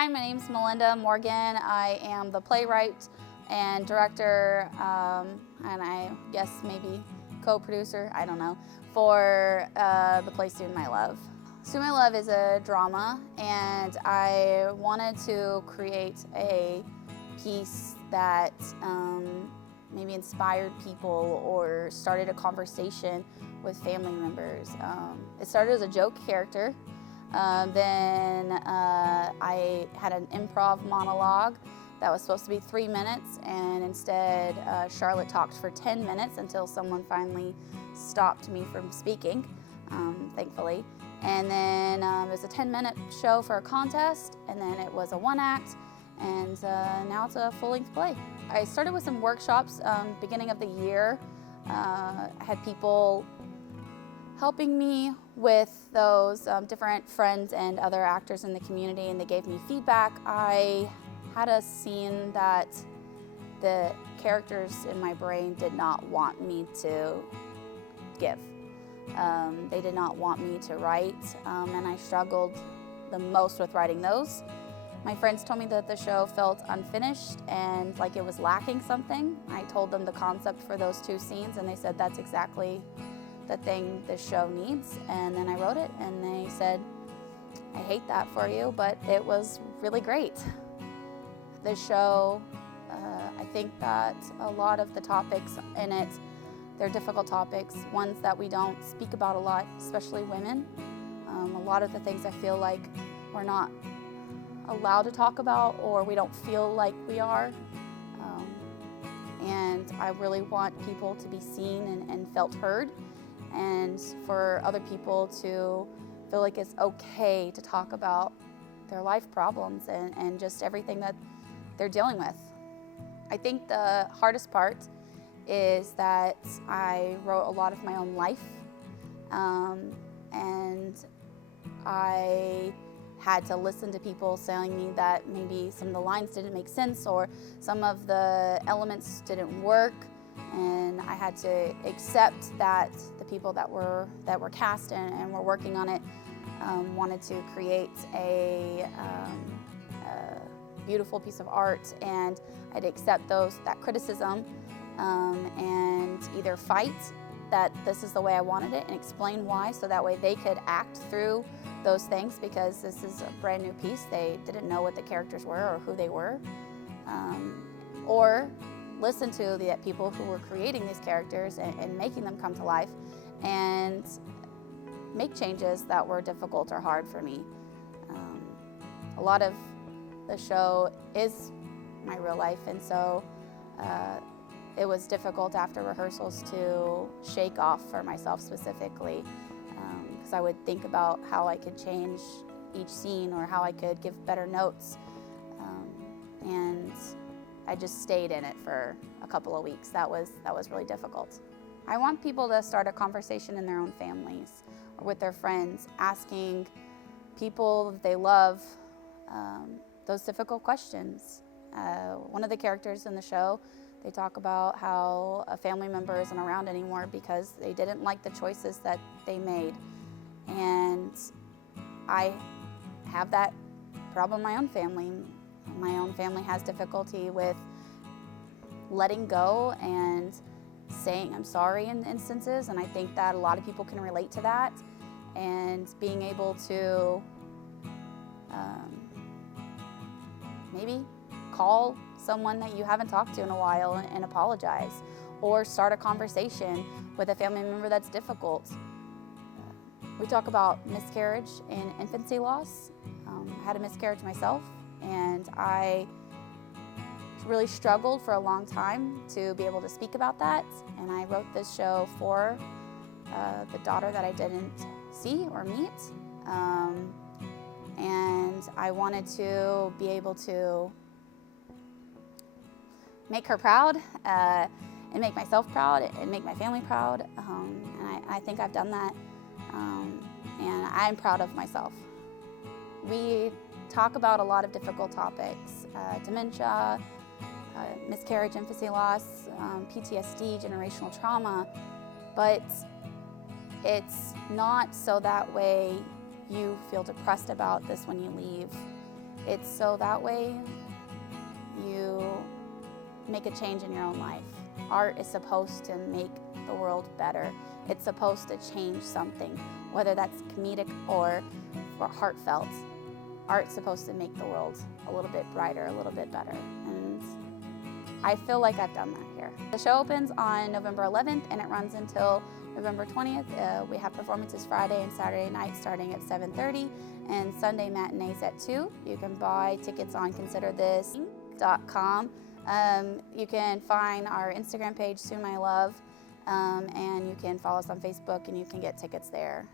Hi, my name's Melinda Morgan. I am the playwright and director, and I guess maybe co-producer, I don't know, for the play Soon My Love. Soon My Love is a drama, and I wanted to create a piece that maybe inspired people or started a conversation with family members. It started as a joke character. Then I had an improv monologue that was supposed to be 3 minutes, and instead Charlotte talked for 10 minutes until someone finally stopped me from speaking, thankfully. And then it was a 10-minute show for a contest, and then it was a one-act, and now it's a full-length play. I started with some workshops beginning of the year. I had people helping me with those different friends and other actors in the community, and they gave me feedback. I had a scene that the characters in my brain did not want me to give. They did not want me to write, and I struggled the most with writing those. My friends told me that the show felt unfinished and like it was lacking something. I told them the concept for those two scenes, and they said that's exactly the thing this show needs. And then I wrote it, and they said, I hate that for you, but it was really great. The show, I think that a lot of the topics in it, they're difficult topics, ones that we don't speak about a lot, especially women. A lot of the things I feel like we're not allowed to talk about, or we don't feel like we are. And I really want people to be seen and felt heard, and for other people to feel like it's okay to talk about their life problems and just everything that they're dealing with. I think the hardest part is that I wrote a lot of my own life, and I had to listen to people telling me that maybe some of the lines didn't make sense or some of the elements didn't work, and I had to accept that the people that were cast and were working on it wanted to create a beautiful piece of art, and I had to accept that criticism and either fight that this is the way I wanted it and explain why, so that way they could act through those things, because this is a brand new piece. They didn't know what the characters were or who they were, or listen to the people who were creating these characters and making them come to life and make changes that were difficult or hard for me. A lot of the show is my real life, and so it was difficult after rehearsals to shake off for myself specifically, because I would think about how I could change each scene or how I could give better notes, and I just stayed in it for a couple of weeks. That was really difficult. I want people to start a conversation in their own families or with their friends, asking people they love those difficult questions. One of the characters in the show, they talk about how a family member isn't around anymore because they didn't like the choices that they made. And I have that problem in my own family. My own family has difficulty with letting go and saying I'm sorry in instances, and I think that a lot of people can relate to that, and being able to maybe call someone that you haven't talked to in a while and apologize, or start a conversation with a family member that's difficult. We talk about miscarriage and infancy loss. I had a miscarriage myself, and I really struggled for a long time to be able to speak about that, and I wrote this show for the daughter that I didn't see or meet, and I wanted to be able to make her proud and make myself proud and make my family proud, and I think I've done that, and I'm proud of myself. We talk about a lot of difficult topics, dementia, miscarriage, infancy loss, PTSD, generational trauma, but it's not so that way you feel depressed about this when you leave. It's so that way you make a change in your own life. Art is supposed to make the world better. It's supposed to change something, whether that's comedic or heartfelt. Art's supposed to make the world a little bit brighter, a little bit better. And I feel like I've done that here. The show opens on November 11th and it runs until November 20th. We have performances Friday and Saturday night starting at 7:30 and Sunday matinees at 2. You can buy tickets on considerthis.com. You can find our Instagram page, Soon My Love, and you can follow us on Facebook and you can get tickets there.